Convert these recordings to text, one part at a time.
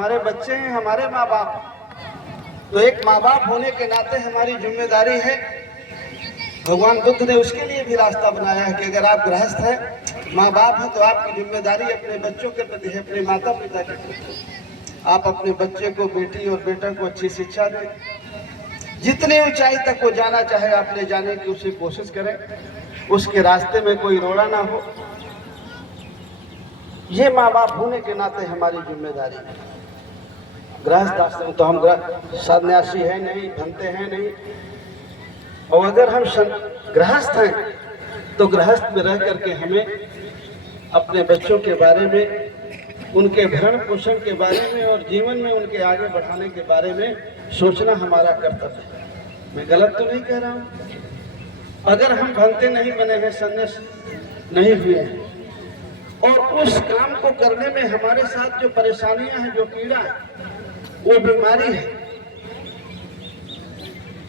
हमारे बच्चे हैं, हमारे माँ बाप। तो एक माँ बाप होने के नाते हमारी जिम्मेदारी है, भगवान बुद्ध ने उसके लिए भी रास्ता बनाया है कि अगर आप गृहस्थ हैं, माँ बाप हैं, तो आपकी जिम्मेदारी अपने बच्चों के प्रति है, अपने माता पिता के प्रति। आप अपने बच्चे को, बेटी और बेटा को अच्छी शिक्षा दें, जितनी ऊंचाई तक वो जाना चाहे आप ले जाने की उसे कोशिश करें, उसके रास्ते में कोई रोड़ा ना हो। ये माँ बाप होने के नाते हमारी जिम्मेदारी है। गृहस्थ आश्रम तो हम सन्यासी है नहीं, बनते हैं नहीं। और अगर हम गृहस्थ हैं तो गृहस्थ में रह करके हमें अपने बच्चों के बारे में, उनके भरण पोषण के बारे में और जीवन में उनके आगे बढ़ाने के बारे में सोचना हमारा कर्तव्य है। मैं गलत तो नहीं कह रहा हूँ? अगर हम बनते नहीं बने हैं, सन्यास नहीं हुए हैं, और उस काम को करने में हमारे साथ जो परेशानियां हैं, जो पीड़ा है, वो बीमारी है,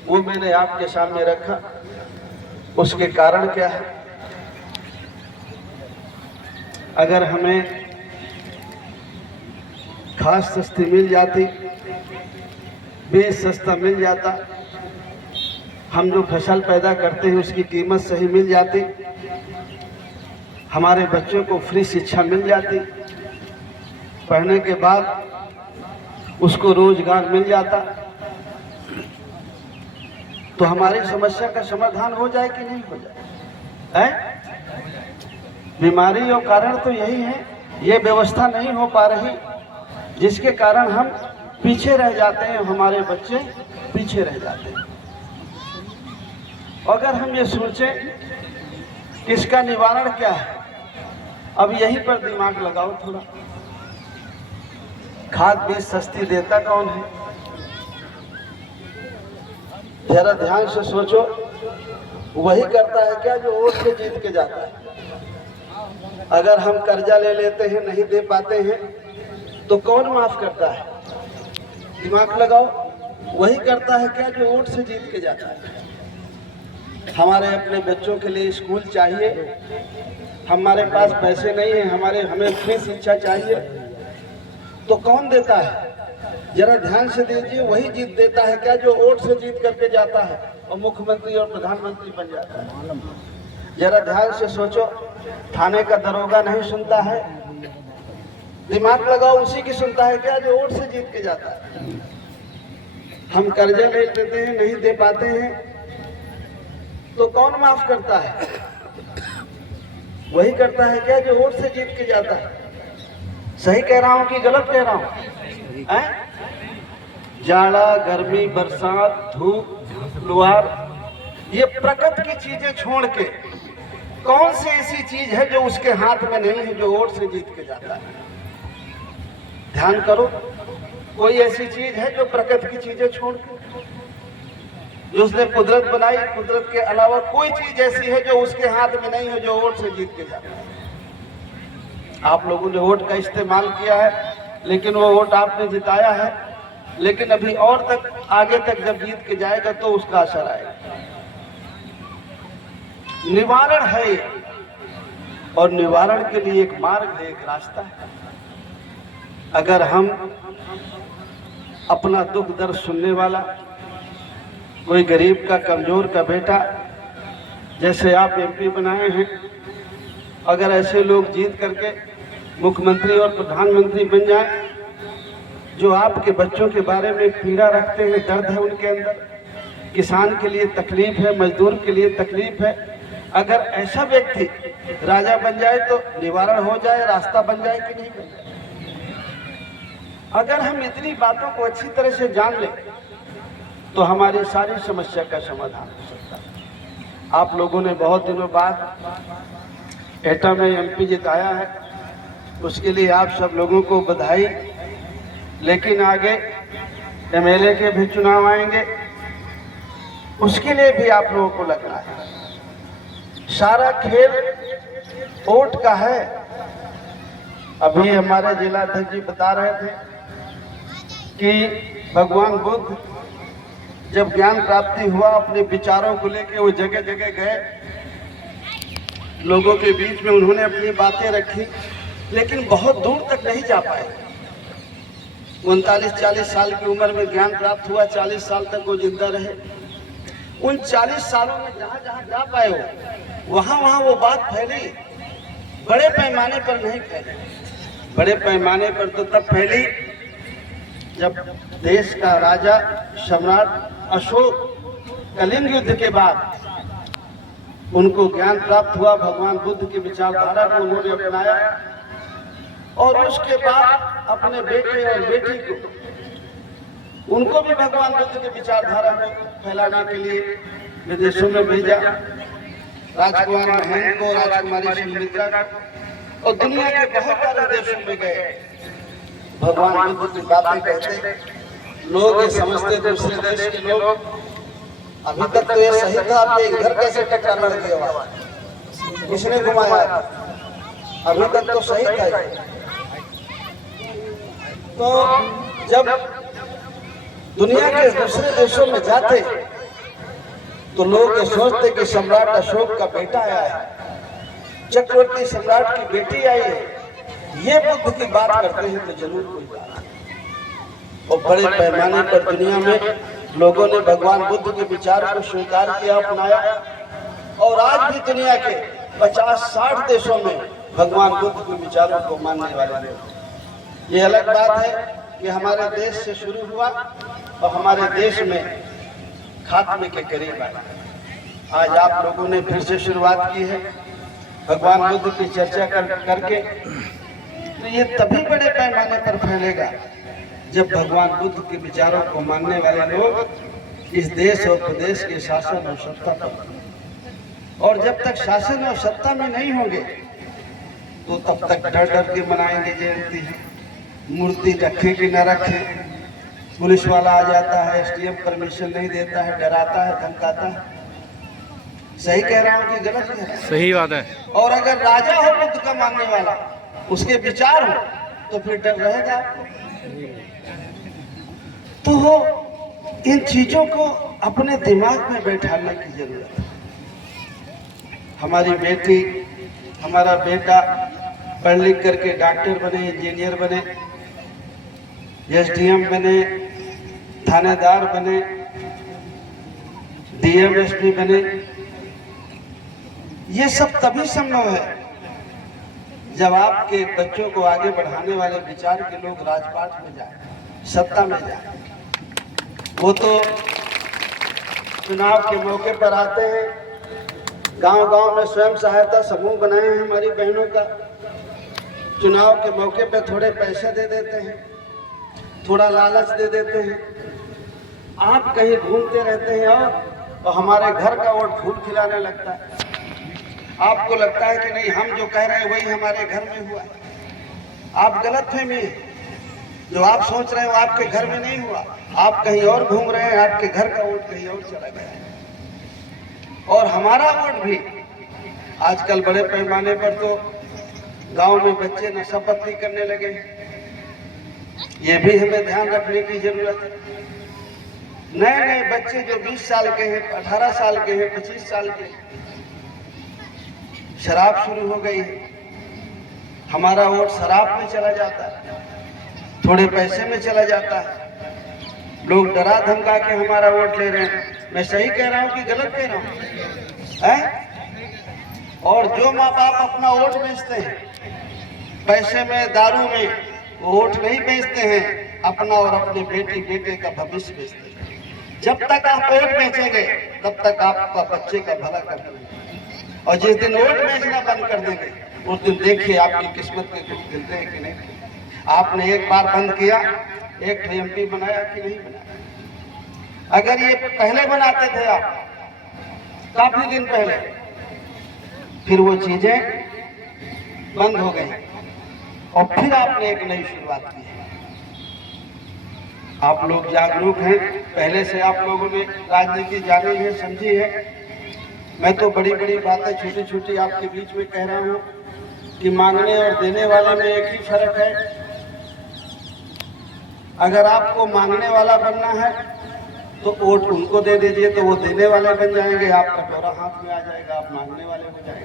वो मैंने आपके सामने रखा। उसके कारण क्या है? अगर हमें खाद सस्ती मिल जाती, बीज सस्ता मिल जाता, हम जो फसल पैदा करते हैं उसकी कीमत सही मिल जाती, हमारे बच्चों को फ्री शिक्षा मिल जाती, पढ़ने के बाद उसको रोजगार मिल जाता, तो हमारी समस्या का समाधान हो जाए कि नहीं हो जाए? बीमारी और कारण तो यही है, ये व्यवस्था नहीं हो पा रही, जिसके कारण हम पीछे रह जाते हैं, हमारे बच्चे पीछे रह जाते हैं। अगर हम ये सोचें कि इसका निवारण क्या है, अब यहीं पर दिमाग लगाओ थोड़ा। खाद बीज सस्ती देता कौन है? जरा ध्यान से सोचो, वही करता है क्या जो वोट से जीत के जाता है? अगर हम कर्जा ले लेते हैं, नहीं दे पाते हैं, तो कौन माफ करता है? दिमाग लगाओ, वही करता है क्या जो वोट से जीत के जाता है? हमारे अपने बच्चों के लिए स्कूल चाहिए, हमारे पास पैसे नहीं है, हमें फ्री शिक्षा चाहिए, तो कौन देता है? जरा ध्यान से दीजिए, वही जीत देता है क्या जो वोट से जीत करके जाता है और मुख्यमंत्री और प्रधानमंत्री बन जाता है? जरा ध्यान से सोचो, थाने का दरोगा नहीं सुनता है, दिमाग लगाओ, उसी की सुनता है क्या जो वोट से जीत के जाता है? हम कर्जा ले लेते हैं, नहीं दे पाते हैं, तो कौन माफ करता है? वही करता है क्या जो वोट से जीत के जाता है? सही कह रहा हूं कि गलत कह रहा हूं? जाड़ा, गर्मी, बरसात, धूप, लुहार, ये प्रकृति की चीजें छोड़ के कौन सी ऐसी चीज है जो उसके हाथ में नहीं है, जो वोट से जीत के जाता है? ध्यान करो, कोई ऐसी चीज है जो प्रकृति की चीजें छोड़ के, जो उसने कुदरत बनाई, कुदरत के अलावा कोई चीज ऐसी है जो उसके हाथ में नहीं है, जो वोट से जीत के जाता है? आप लोगों ने वोट का इस्तेमाल किया है, लेकिन वो वोट आपने जिताया है, लेकिन अभी और तक आगे तक जब जीत के जाएगा तो उसका असर आएगा। निवारण है, और निवारण के लिए एक मार्ग है, एक रास्ता है। अगर हम अपना दुख दर्द सुनने वाला, कोई गरीब का, कमजोर का बेटा, जैसे आप एमपी बनाए हैं, अगर ऐसे लोग जीत करके मुख्यमंत्री और प्रधानमंत्री बन जाएं, जो आपके बच्चों के बारे में पीड़ा रखते हैं, दर्द है उनके अंदर, किसान के लिए तकलीफ है, मजदूर के लिए तकलीफ है, अगर ऐसा व्यक्ति राजा बन जाए तो निवारण हो जाए, रास्ता बन जाए कि नहीं बन जाए? अगर हम इतनी बातों को अच्छी तरह से जान लें तो हमारी सारी समस्या का समाधान हो सकता है। आप लोगों ने बहुत दिनों बाद एटा में एमपी जिताया है, उसके लिए आप सब लोगों को बधाई। लेकिन आगे एमएलए के भी चुनाव आएंगे, उसके लिए भी आप लोगों को लगना है। सारा खेल वोट का है। अभी हमारे जिलाध्यक्ष जी बता रहे थे कि भगवान बुद्ध जब ज्ञान प्राप्ति हुआ, अपने विचारों को लेकर वो जगह जगह गए, लोगों के बीच में उन्होंने अपनी बातें रखी, लेकिन बहुत दूर तक नहीं जा पाए। 39-40 साल की उम्र में ज्ञान प्राप्त हुआ, 40 साल तक वो जिंदा रहे। उन 40 सालों में जहाँ जहाँ जा पाए हो वहाँ वो बात फैली, बड़े पैमाने पर नहीं फैली। बड़े पैमाने पर तो तब फैली जब देश का राजा सम्राट अशोक कलिंग युद्ध के बाद उनको ज्ञान प्राप्त हुआ, भगवान बुद्ध की विचारधारा को उन्होंने अपनाया और उसके बाद अपने बेटे और बेटी को उनको भी भगवान बुद्ध की विचारधारा को फैलाने के लिए विदेशों में भेजा। राजकुमार महेंद्र को, राजकुमारी सुमित्रा को, और दुनिया के बहुत सारे देशों में गए। भगवान बुद्ध की बातें कहते, लोग ये समझते दूसरे देश के लोग अभी तक तो ये सही था, आपने इधर कैसे टक्कर लड़ गया, किसने घुमाया, अभी तक तो सही था। तो जब दुनिया के दूसरे देशों में जाते तो लोग ये सोचते कि सम्राट अशोक का बेटा आया है, चक्रवर्ती सम्राट की बेटी आई है, ये बुद्ध की बात करते हैं तो जरूर कोई बात है। और बड़े पैमाने पर दुनिया में लोगों ने भगवान बुद्ध के विचार को स्वीकार किया, अपनाया, और आज भी दुनिया के 50-60 देशों में भगवान बुद्ध के विचारों को मानने वाले लोग। ये अलग बात है कि हमारे देश से शुरू हुआ और हमारे देश में खात्मे के करीब आया। आज आप लोगों ने फिर से शुरुआत की है भगवान बुद्ध की चर्चा करके, तो ये तभी बड़े पैमाने पर फैलेगा जब भगवान बुद्ध के विचारों को मानने वाले लोग इस देश और प्रदेश के शासन और सत्ता पर, और जब तक शासन और सत्ता में नहीं होंगे तो तब तक डर डर के मनाएंगे जयंती, मूर्ति रखे कि न रखे, पुलिस वाला आ जाता है, एसडीएम परमिशन नहीं देता है, डराता है, धमकाता है। सही कह रहा हूँ कि गलत कह रहा हूं? सही बात है। और अगर राजा हो बुद्ध का मानने वाला, उसके विचार हो, तो फिर डर रहेगा आपको। तो इन चीजों को अपने दिमाग में बैठाने की जरूरत है। हमारी बेटी, हमारा बेटा पढ़ लिख करके डॉक्टर बने, इंजीनियर बने, एसडीएम बने, थानेदार बने, डीएम एसपी बने, ये सब तभी संभव है जब आपके बच्चों को आगे बढ़ाने वाले विचार के लोग राजपाट में जाए, सत्ता में जाए। वो तो चुनाव के मौके पर आते हैं, गांव-गांव में स्वयं सहायता समूह बनाए हैं हमारी बहनों का, चुनाव के मौके पर थोड़े पैसे दे देते हैं, थोड़ा लालच दे देते हैं, आप कहीं घूमते रहते हैं और हमारे घर का वोट फूल खिलाने लगता है। आपको लगता है कि नहीं, हम जो कह रहे हैं वही हमारे घर में हुआ है। आप गलतफहमी है, जो आप सोच रहे हो आपके घर में नहीं हुआ, आप कहीं और घूम रहे हैं, आपके घर का वोट कहीं और चला गया है। और हमारा वोट भी आजकल बड़े पैमाने पर तो गांव में बच्चे नशापत्ती करने लगे, ये भी हमें ध्यान रखने की जरूरत है। नए नए बच्चे जो 20 साल के हैं, 18 साल के हैं, 25 साल के, शराब शुरू हो गई है। हमारा वोट शराब में चला जाता है, थोड़े पैसे में चला जाता है, लोग डरा धमका के हमारा वोट ले रहे हैं। मैं सही कह रहा हूँ कि गलत कह रहा हूँ? और जो माँ बाप अपना वोट बेचते हैं पैसे में, दारू में, वो वोट नहीं बेचते हैं, अपना और अपने बेटी बेटे का भविष्य बेचते हैं। जब तक आप वोट बेचेंगे तब तक आपका बच्चे का भला करेंगे, और जिस दिन वोट बेचना बंद कर देंगे उस दिन देखिए आपकी किस्मत के कुछ मिलते हैं कि नहीं। आपने एक बार बंद किया, एक एमपी बनाया कि नहीं बनाया? अगर ये पहले बनाते थे आप, काफी दिन पहले, फिर वो चीजें बंद हो गई और फिर आपने एक नई शुरुआत की है। आप लोग जागरूक हैं, पहले से आप लोगों ने राजनीति जानी है, समझी है। मैं तो बड़ी बड़ी बातें छोटी छोटी आपके बीच में कह रहा हूँ कि मांगने और देने वाले में एक ही फर्क है। अगर आपको मांगने वाला बनना है तो वोट उनको दे दीजिए, तो वो देने वाले बन जाएंगे, आप कटोरा हाथ में आ जाएगा, आप मांगने वाले हो जाएंगे।